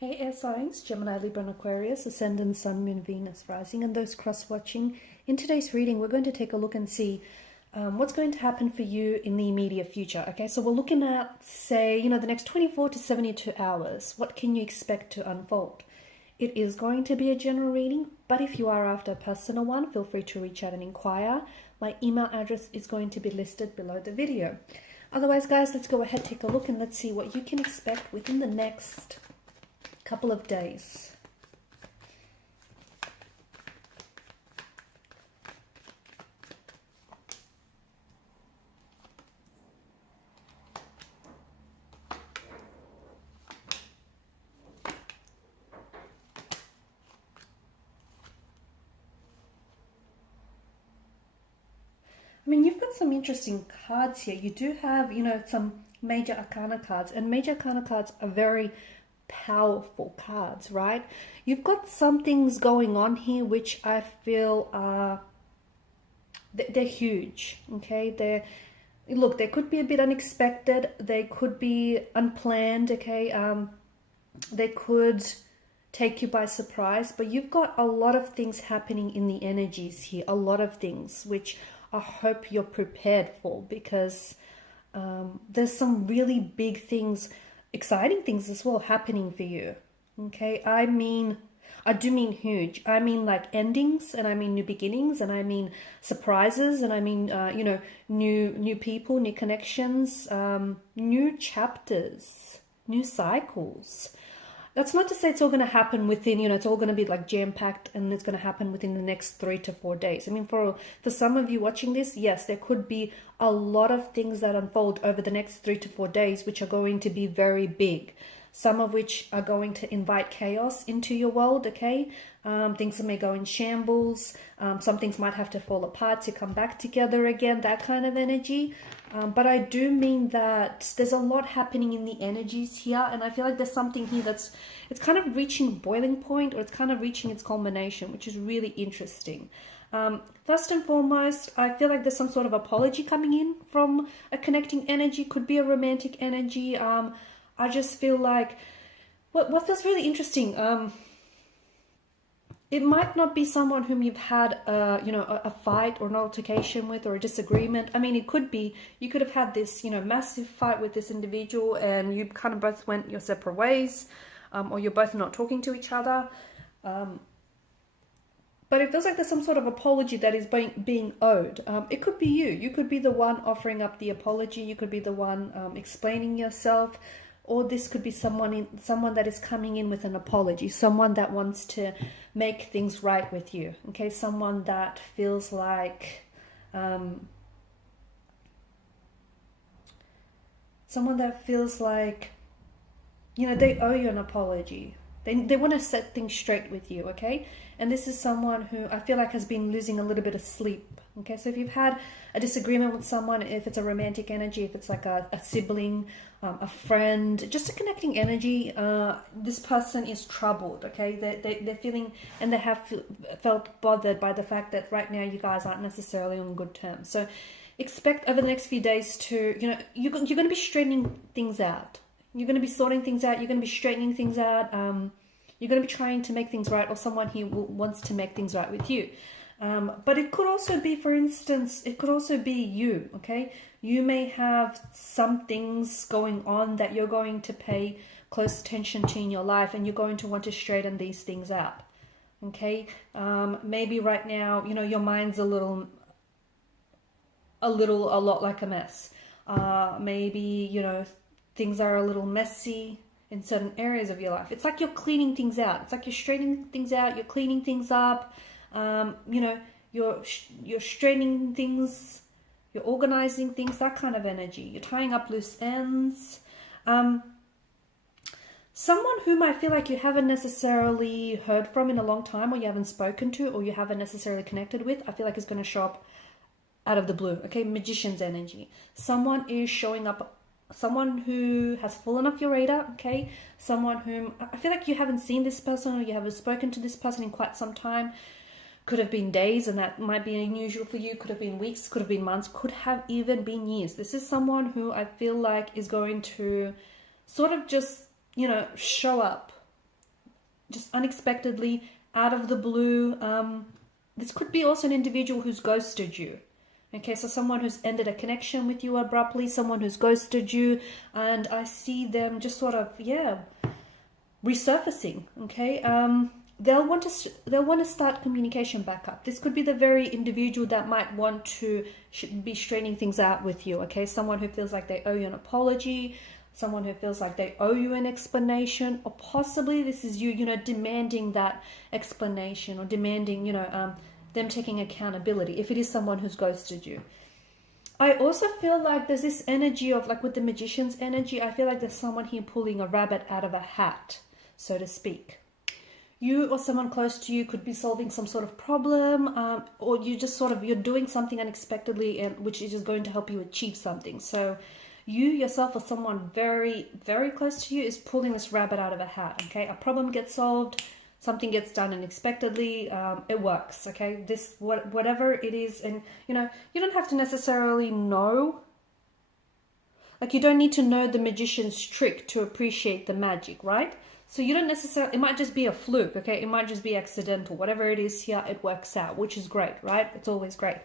Hey air signs, Gemini, Libra and Aquarius, Ascendant, Sun, Moon, Venus, Rising, and those cross-watching. In today's reading, we're going to take a look and see what's going to happen for you in the immediate future. Okay, so we're looking at, say, the next 24 to 72 hours. What can you expect to unfold? It is going to be a general reading, but if you are after a personal one, feel free to reach out and inquire. My email address is going to be listed below the video. Otherwise, guys, let's go ahead, take a look, and let's see what you can expect within the next couple of days. I mean, you've got some interesting cards here. You do have, some major arcana cards, and major arcana cards are very powerful cards, right? You've got some things going on here which I feel are they're huge. Okay, they could be a bit unexpected, they could be unplanned. Okay, they could take you by surprise, but you've got a lot of things happening in the energies here, a lot of things which I hope you're prepared for, because there's some really big things, exciting things as well happening for you. Okay, I do mean huge. I mean like endings, and I mean new beginnings, and I mean surprises, and I mean new people, new connections, new chapters, new cycles. That's not to say it's all going to happen within, it's all going to be like jam-packed and it's going to happen within the next 3 to 4 days. I mean, for some of you watching this, yes, there could be a lot of things that unfold over the next 3 to 4 days, which are going to be very big. Some of which are going to invite chaos into your world, okay? Things may go in shambles. Some things might have to fall apart to come back together again, that kind of energy. But I do mean that there's a lot happening in the energies here, and I feel like there's something here it's kind of reaching boiling point, or it's kind of reaching its culmination, which is really interesting. First and foremost, I feel like there's some sort of apology coming in from a connecting energy. Could be a romantic energy. I just feel like what feels really interesting. It might not be someone whom you've had a fight or an altercation with, or a disagreement. I mean, it could be you could have had this massive fight with this individual, and you kind of both went your separate ways, or you're both not talking to each other. But it feels like there's some sort of apology that is being owed. It could be you. You could be the one offering up the apology. You could be the one explaining yourself. Or this could be someone that is coming in with an apology, someone that wants to make things right with you. Okay, someone that feels like they owe you an apology. They want to set things straight with you, okay? And this is someone who I feel like has been losing a little bit of sleep, okay? So if you've had a disagreement with someone, if it's a romantic energy, if it's like a sibling, a friend, just a connecting energy, this person is troubled, okay? They're feeling, and they have felt bothered by the fact that right now you guys aren't necessarily on good terms. So expect over the next few days to, you're going to be straightening things out. You're going to be sorting things out. You're going to be straightening things out. You're going to be trying to make things right, or someone here wants to make things right with you. But it could also be, for instance, it could also be you, okay? You may have some things going on that you're going to pay close attention to in your life, and you're going to want to straighten these things out, okay? Maybe right now, your mind's a lot like a mess. Maybe, things are a little messy in certain areas of your life. It's like you're cleaning things out. It's like you're straightening things out. You're cleaning things up. You're straightening things. You're organizing things. That kind of energy. You're tying up loose ends. Someone whom I feel like you haven't necessarily heard from in a long time, or you haven't spoken to, or you haven't necessarily connected with, I feel like is going to show up out of the blue. Okay, magician's energy. Someone is showing up. Someone who has fallen off your radar, okay? Someone whom I feel like you haven't seen this person, or you haven't spoken to this person in quite some time. Could have been days, and that might be unusual for you. Could have been weeks, could have been months, could have even been years. This is someone who I feel like is going to sort of just, show up just unexpectedly, out of the blue. This could be also an individual who's ghosted you. Okay, so someone who's ended a connection with you abruptly, someone who's ghosted you, and I see them just sort of, yeah, resurfacing. Okay, they'll want to start communication back up. This could be the very individual that might want to be straightening things out with you. Okay, someone who feels like they owe you an apology, someone who feels like they owe you an explanation, or possibly this is you, demanding that explanation, or demanding, them taking accountability, if it is someone who's ghosted you. I also feel like there's this energy of, like with the magician's energy, I feel like there's someone here pulling a rabbit out of a hat, so to speak. You or someone close to you could be solving some sort of problem, or you just you're doing something unexpectedly, and which is just going to help you achieve something. So you yourself or someone very, very close to you is pulling this rabbit out of a hat. Okay, a problem gets solved, something gets done unexpectedly, it works. Okay, whatever it is, and you don't have to necessarily know. Like, you don't need to know the magician's trick to appreciate the magic, right? So you don't necessarily, it might just be a fluke, okay? It might just be accidental. Whatever it is here, it works out, which is great, right? It's always great.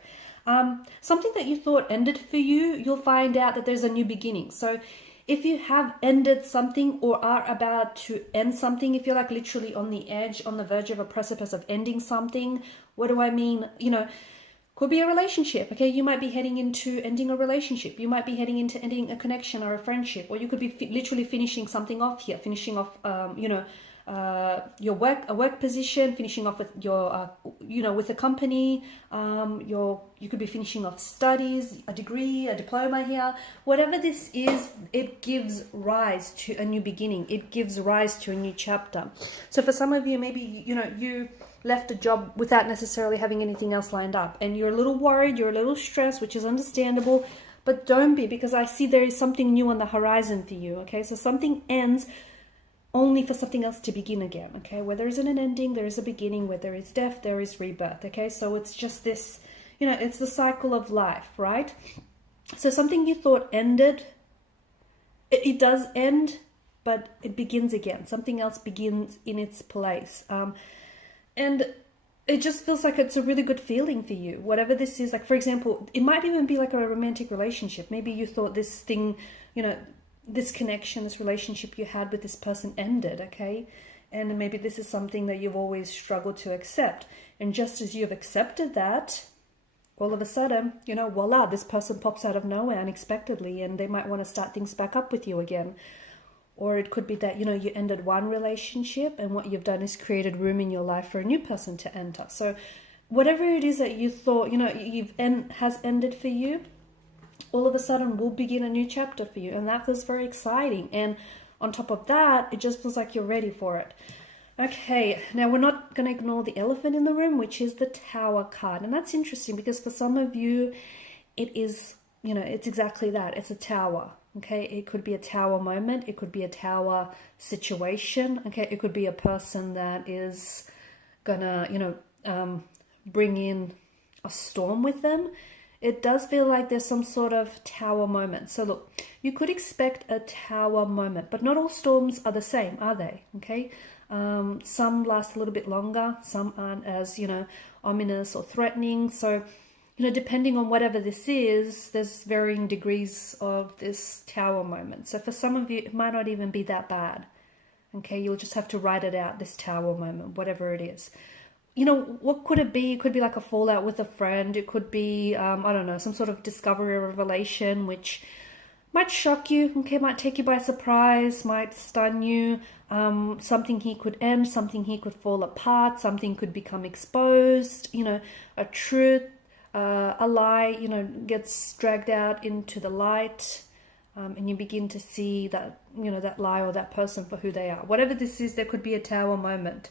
Something that you thought ended for you, you'll find out that there's a new beginning. So if you have ended something or are about to end something, if you're like literally on the edge, on the verge of a precipice of ending something, what do I mean? Could be a relationship, okay? You might be heading into ending a relationship. You might be heading into ending a connection or a friendship, or you could be literally finishing something off here, finishing off, your work position, finishing off with your, with a company. You could be finishing off studies, a degree, a diploma here. Whatever this is, it gives rise to a new beginning. It gives rise to a new chapter. So for some of you, maybe, you left a job without necessarily having anything else lined up, and you're a little worried, you're a little stressed, which is understandable, but don't be, because I see there is something new on the horizon for you. Okay, so something ends only for something else to begin again. Okay, where there isn't an ending, there is a beginning. Where there is death, there is rebirth. Okay, so it's just this, it's the cycle of life, right? So something you thought ended, it does end, but it begins again. Something else begins in its place. And it just feels like it's a really good feeling for you, whatever this is. Like, for example, it might even be like a romantic relationship. Maybe you thought this thing, this connection, this relationship you had with this person ended, okay? And maybe this is something that you've always struggled to accept. And just as you've accepted that, all of a sudden, voila, this person pops out of nowhere unexpectedly, and they might want to start things back up with you again. Or it could be that, you ended one relationship, and what you've done is created room in your life for a new person to enter. So whatever it is that you thought, has ended for you, all of a sudden will begin a new chapter for you. And that feels very exciting. And on top of that, it just feels like you're ready for it. Okay, now we're not going to ignore the elephant in the room, which is the Tower card. And that's interesting because for some of you, it is, it's exactly that. It's a tower. Okay, it could be a tower moment. It could be a tower situation. Okay, it could be a person that is gonna, bring in a storm with them. It does feel like there's some sort of tower moment. So look, you could expect a tower moment, but not all storms are the same, are they? Okay, some last a little bit longer. Some aren't as, ominous or threatening. So, depending on whatever this is, there's varying degrees of this tower moment. So for some of you, it might not even be that bad. Okay, you'll just have to write it out, this tower moment, whatever it is. What could it be? It could be like a fallout with a friend. It could be, some sort of discovery or revelation, which might shock you, okay, might take you by surprise, might stun you. Something here could end, something here could fall apart, something could become exposed, a truth. A lie, gets dragged out into the light, and you begin to see that, that lie or that person for who they are. Whatever this is, there could be a tower moment.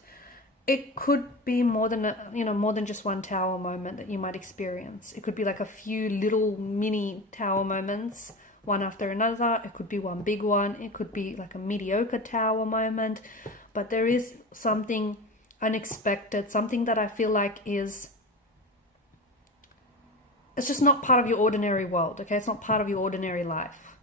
It could be more than just one tower moment that you might experience. It could be like a few little mini tower moments, one after another. It could be one big one. It could be like a mediocre tower moment. But there is something unexpected, something that I feel like it's just not part of your ordinary world, okay? It's not part of your ordinary life.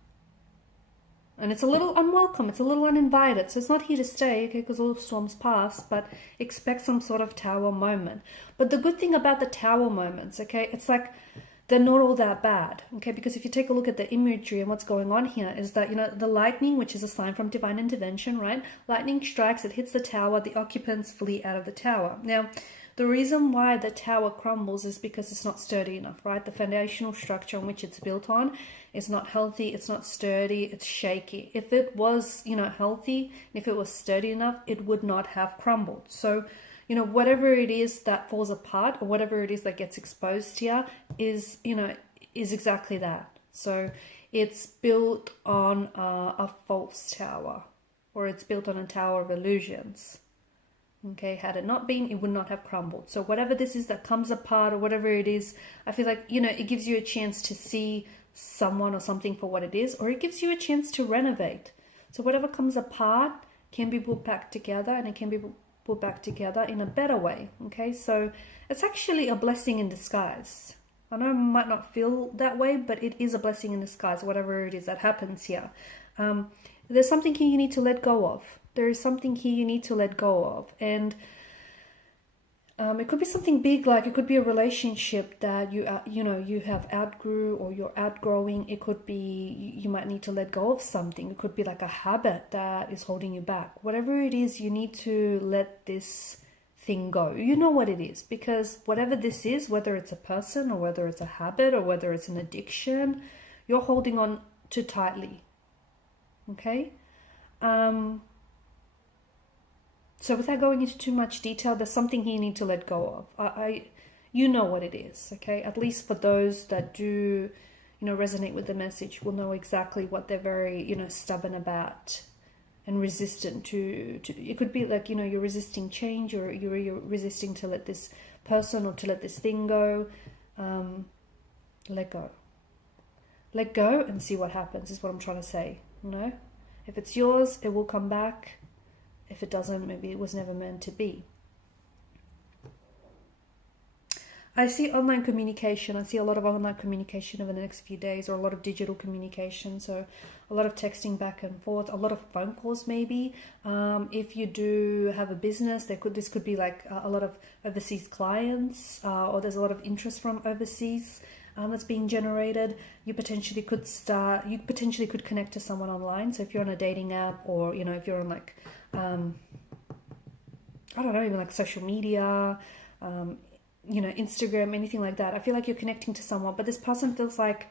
And it's a little unwelcome, it's a little uninvited, so it's not here to stay, okay, because all the storms pass, but expect some sort of tower moment. But the good thing about the tower moments, okay, it's like they're not all that bad, okay, because if you take a look at the imagery and what's going on here is that, you know, the lightning, which is a sign from divine intervention, right? Lightning strikes, it hits the tower, the occupants flee out of the tower. Now, the reason why the tower crumbles is because it's not sturdy enough, right? The foundational structure on which it's built on is not healthy, it's not sturdy, it's shaky. If it was, you know, healthy, if it was sturdy enough, it would not have crumbled. So, you know, whatever it is that falls apart or whatever it is that gets exposed here is, you know, is exactly that. So it's built on a false tower, or it's built on a tower of illusions. Okay, had it not been, it would not have crumbled. So whatever this is that comes apart or whatever it is, I feel like, you know, it gives you a chance to see someone or something for what it is, or it gives you a chance to renovate. So whatever comes apart can be put back together, and it can be put back together in a better way. Okay, so it's actually a blessing in disguise. I know it might not feel that way, but it is a blessing in disguise, whatever it is that happens here. There's something here you need to let go of. There is something here you need to let go of. And it could be something big, like it could be a relationship that you have outgrew or you're outgrowing. It could be you might need to let go of something. It could be like a habit that is holding you back. Whatever it is, you need to let this thing go. You know what it is, because whatever this is, whether it's a person or whether it's a habit or whether it's an addiction, you're holding on too tightly. Okay? So without going into too much detail, there's something here you need to let go of. You know what it is, okay? At least for those that do, you know, resonate with the message will know exactly what they're very, you know, stubborn about and resistant to. It could be like, you know, you're resisting change, or you're resisting to let this person or to let this thing go. Let go. Let go and see what happens is what I'm trying to say, you know? If it's yours, it will come back. If it doesn't, maybe it was never meant to be. I see online communication. I see a lot of online communication over the next few days, or a lot of digital communication. So a lot of texting back and forth, a lot of phone calls maybe. If you do have a business, this could be like a lot of overseas clients, or there's a lot of interest from overseas that's being generated. You potentially could connect to someone online. So if you're on a dating app, or, you know, if you're on like, I don't know, even like social media, you know, Instagram, anything like that. I feel like you're connecting to someone, but this person feels like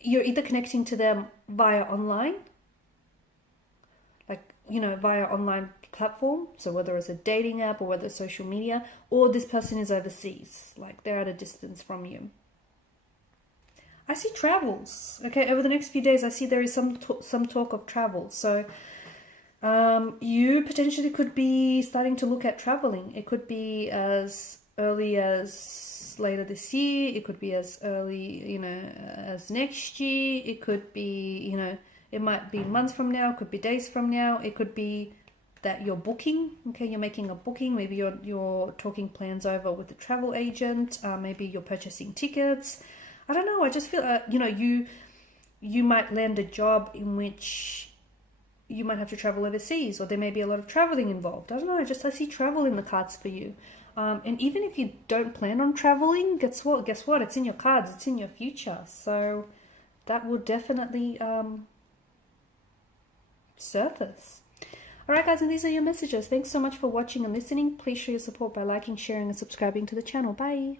you're either connecting to them via online, like, you know, via online platform. So whether it's a dating app or whether it's social media, or this person is overseas, like they're at a distance from you. I see travels. Okay, over the next few days, I see there is some talk of travel. So you potentially could be starting to look at traveling. It could be as early as later this year. It could be as early, you know, as next year. It could be, you know, it might be months from now. It could be days from now. It could be that you're booking. Okay, you're making a booking. Maybe you're talking plans over with a travel agent. Maybe you're purchasing tickets. I don't know. I just feel, you know, you might land a job in which you might have to travel overseas, or there may be a lot of traveling involved. I don't know. I see travel in the cards for you. And even if you don't plan on traveling, guess what? It's in your cards. It's in your future. So that will definitely surface. All right, guys, and these are your messages. Thanks so much for watching and listening. Please show your support by liking, sharing, and subscribing to the channel. Bye.